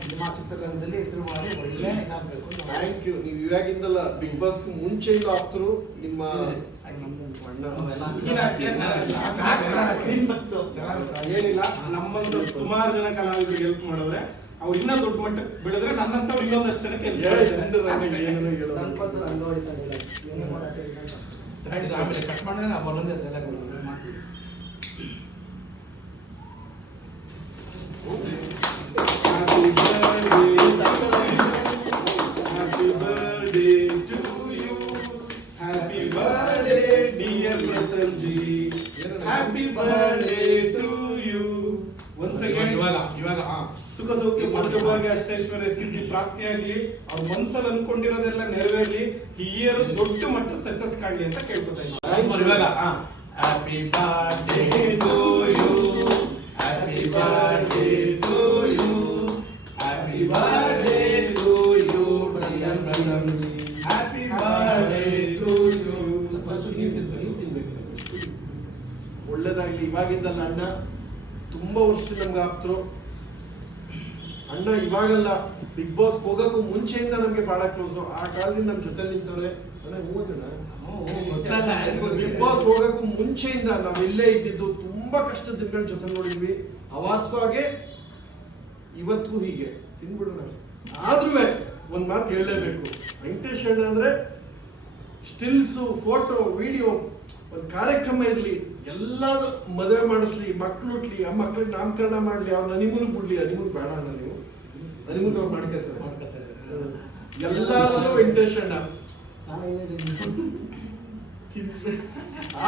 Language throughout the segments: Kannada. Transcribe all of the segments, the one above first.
ಸಿನಿಮಾ ಚಿತ್ರರಂಗದಲ್ಲಿ ಹೆಸರು ಮಾಡಿ ಒಳ್ಳೆ ಇದಾಗಬೇಕು. Thank you. ನೀವು ಇವಾಗಿಂದಲ್ಲ, ಬಿಗ್ ಬಾಸ್ ಮುಂಚೆಯಿಂದ ಆಗ್ತರು ನಿಮ್ಮ ಏನಿಲ್ಲ. ನಮ್ಮಂತ ಸುಮಾರು ಜನ ಕಲಾವಿದರಿಗೆ ಹೆಲ್ಪ್ ಮಾಡಿದ್ರೆ ಅವ್ರು ಇನ್ನೂ ದೊಡ್ಡ ಮಟ್ಟಕ್ಕೆ ಬೆಳೆದ್ರೆ ನನ್ನಂತವ್ರು ಇನ್ನೊಂದಷ್ಟು ಜನಕ್ಕೆ ಆಮೇಲೆ ಕಟ್ ಮಾಡಿದ್ರೆ ನಾವು ಒಂದೊಂದೇ Happy birthday to you. Happy birthday dear Pratamji. Happy birthday to you. Once again ಇವಾಗ ಸುಖ ಸೌಖ್ಯ ಭಾಗ್ಯ ಅಷ್ಟೈಶ್ವರ್ಯ ಸಿದ್ಧಿ ಪ್ರಾಪ್ತಿಯಾಗ್ಲಿ, ಅವ್ರ ಮನ್ಸಲ್ಲಿ ಅನ್ಕೊಂಡಿರೋದೆಲ್ಲ ನೆರವೇರ್ಲಿ, ಈ ಇಯರ್ ದೊಡ್ಡ ಮಟ್ಟದ ಸಕ್ಸಸ್ ಕಾಣ್ಲಿ ಅಂತ ಕೇಳ್ಕೊತಾ ಇದ್ದೀನಿ. ಇವಾಗ happy birthday to you, happy birthday to you, happy birthday to you Priyanki, happy birthday to you. First ನೀನು ತಿನ್ಬೇಕು. ಒಳ್ಳೇದಾಗ್ಲಿ. ಇವಾಗಿಂದಲ್ಲ ಅಣ್ಣ, ತುಂಬಾ ವರ್ಷದಿಂದ ನಮ್ಗೆ ಆಪ್ತರು ಅಣ್ಣ. ಇವಾಗಲ್ಲ, ಬಿಗ್ ಬಾಸ್ ಹೋಗಕ್ಕೂ ಮುಂಚೆಯಿಂದ ನಮ್ಗೆ ಬಹಳ ಕ್ಲೋಸು. ಆ ಕಾಲದಿಂದ ನಮ್ ಜೊತೆ ನಿಂತವ್ರೆ. ಬಿಗ್ ಬಾಸ್ ಹೋಗಕ್ಕೂ ಮುಂಚೆಯಿಂದ ನಾವೆಲ್ಲೇ ಇದ್ದಿದ್ದು, ತುಂಬಾ ಕಷ್ಟದ ದಿನಗಳ ಜೊತೆ ನೋಡಿದ್ವಿ. ಅವತ್ತಿಗೂ ಹಾಗೆ ಇವತ್ತಿಗೂ ಹೀಗೆ ತಿನ್ಬಿಡೋಣ. ಆದ್ರೂ ಒಂದ್ ಮಾತು ಹೇಳಲೇಬೇಕು, ವೆಂಕಟೇಶ್ ಅಣ್ಣ ಅಂದ್ರೆ ಸ್ಟಿಲ್ಸು, ಫೋಟೋ, ವಿಡಿಯೋ, ಒಂದು ಕಾರ್ಯಕ್ರಮ ಇರಲಿ, ಎಲ್ಲಾದ್ರೂ ಮದುವೆ ಮಾಡಿಸ್ಲಿ, ಮಕ್ಳು ಹುಟ್ಲಿ, ಆ ಮಕ್ಳಿಗೆ ನಾಮಕರಣ ಮಾಡ್ಲಿ, ಅವ್ರು ಹನಿಮೂನ್ ಬಿಡ್ಲಿ. ಹನಿಮೂನ್ ಬೇಡ ಅಣ್ಣ, ನೀವು ಹನಿಮೂನ್ ಅವ್ರು ಮಾಡ್ಕೊತಾರೆ. ಎಲ್ಲಾದ್ರೂ ವೆಂಕಟೇಶ್ ಅಣ್ಣ.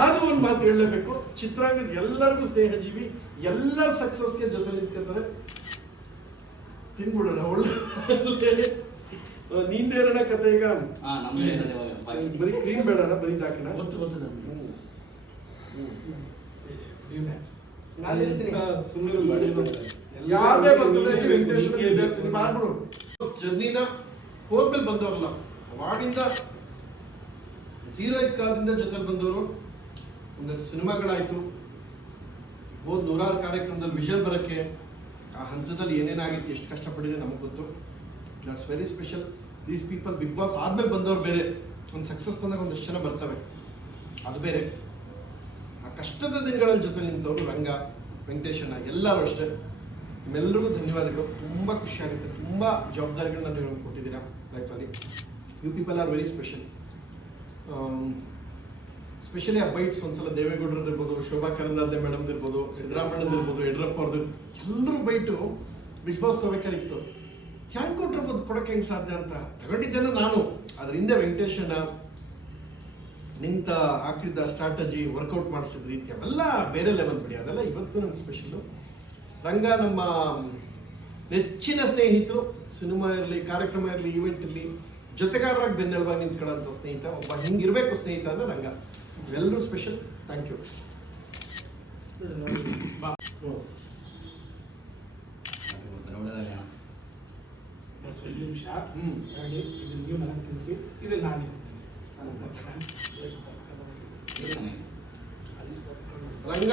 ಆದ್ರೂ ಒಂದು ಮಾತು ಹೇಳಲೇಬೇಕು, ಚಿತ್ರಾಂಗದ ಎಲ್ಲರಿಗೂ ಸ್ನೇಹಜೀವಿ, ಎಲ್ಲರ ಸಕ್ಸಸ್ಗೆ ಜೊತೆ ನಿಂತ್ಕೊತಾರೆ. ತಿನ್ಬಿಡೋಣ. ಒಳ್ಳೆ ನೀಂದೇರಣ ಕತೆ. ಈಗ ಬರೀ ಕ್ರೀಮ್ ಬೇಡ, ಬರೀ ಹಾಕೋಣ. ಯಾವ್ದೇ ಮಾಡ್ಬಿಡು. ಜರ್ನಿನ ಹೋದ್ಮೇಲೆ ಬಂದವರಲ್ಲ, ಅವಾಗಿಂದ ಝೀರೋ ಕಾಲದಿಂದ ಜೊತೆ ಬಂದವರು. ಒಂದಷ್ಟು ಸಿನಿಮಾಗಳಾಯ್ತು, ಹೋದ್ ನೂರಾರು ಕಾರ್ಯಕ್ರಮದಲ್ಲಿ ವಿಷಲ್ ಬರಕ್ಕೆ ಆ ಹಂತದಲ್ಲಿ ಏನೇನಾಗಿತ್ತು, ಎಷ್ಟು ಕಷ್ಟಪಟ್ಟಿದೆ ನಮಗೆ ಗೊತ್ತು. That's very special. These people Bigg Boss ಆದ್ಮೇಲೆ ಬಂದವ್ರು ಬೇರೆ, ಒಂದು ಸಕ್ಸಸ್ ಬಂದಾಗ ಒಂದಷ್ಟು ಜನ ಬರ್ತವೆ, ಅದು ಬೇರೆ. ಆ ಕಷ್ಟದ ದಿನಗಳ ಜೊತೆ ನಿಂತವರು ರಂಗ, ವೆಂಕಟೇಶಣ್ಣ, ಎಲ್ಲರೂ ಅಷ್ಟೇ. ನಿಮ್ಮೆಲ್ಲರಿಗೂ ಧನ್ಯವಾದಗಳು. ತುಂಬ ಖುಷಿ ಆಗುತ್ತೆ. ತುಂಬ ಜವಾಬ್ದಾರಿಗಳನ್ನ ನೀವು ಕೊಟ್ಟಿದ್ದೀರಾ ಲೈಫಲ್ಲಿ. You people are very special. Specially ಆ ಬೈಟ್ಸ್ ಒಂದ್ಸಲ ದೇವೇಗೌಡರದ್ದು ಇರ್ಬೋದು, ಶೋಭಾ ಕರಂದ್ಲಾಜೆ ಮೇಡಮ್ದು ಇರ್ಬೋದು, ಸಿದ್ದರಾಮಣ್ಣದ್ದು ಇರ್ಬೋದು, ಯಡಿಯೂರಪ್ಪ ಅವ್ರದ್ದು, ಎಲ್ಲರೂ ಬೈಟು ಬಿಗ್ ಬಾಸ್ ಹೋಗ್ಬೇಕಾಗಿತ್ತು. ಹೆಂಗೆ ಕೊಟ್ಟಿರ್ಬೋದು, ಕೊಡೋಕೆ ಹೆಂಗೆ ಸಾಧ್ಯ ಅಂತ ತಗೊಂಡಿದ್ದೇನೆ ನಾನು. ಅದ್ರ ಹಿಂದೆ ವೆಂಕಟೇಶಣ್ಣ ನಿಂತ ಹಾಕಿದ್ದ ಸ್ಟ್ರಾಟಜಿ, ವರ್ಕೌಟ್ ಮಾಡಿಸಿದ ರೀತಿ, ಅವೆಲ್ಲ ಬೇರೆ ಲೆವೆಲ್ ಬಿಡಿ. ಅದೆಲ್ಲ ಇವತ್ತಿಗೂ ನಮ್ಗೆ ಸ್ಪೆಷಲ್ಲು. ರಂಗ ನಮ್ಮ ನೆಚ್ಚಿನ ಸ್ನೇಹಿತರು. ಸಿನಿಮಾ ಇರಲಿ, ಕಾರ್ಯಕ್ರಮ ಇರಲಿ, ಈವೆಂಟ್ ಇರಲಿ, ಜೊತೆಗಾರರಾಗಿ ಬೆನ್ನೆಲುಬಾಗಿ ನಿಂತ್ಕೊಳ್ಳೋಂಥ ಸ್ನೇಹಿತ. ಒಬ್ಬ ಹಿಂಗಿರಬೇಕು ಸ್ನೇಹಿತ ಅಂದರೆ ರಂಗ. ಎಲ್ಲರೂ ಸ್ಪೆಷಲ್. Thank you. ನಿಮಿಷ ನೀವು ನನಗೆ ತಿನ್ನಿಸಿ, ಇದನ್ನು ನಾನು ರಂಗ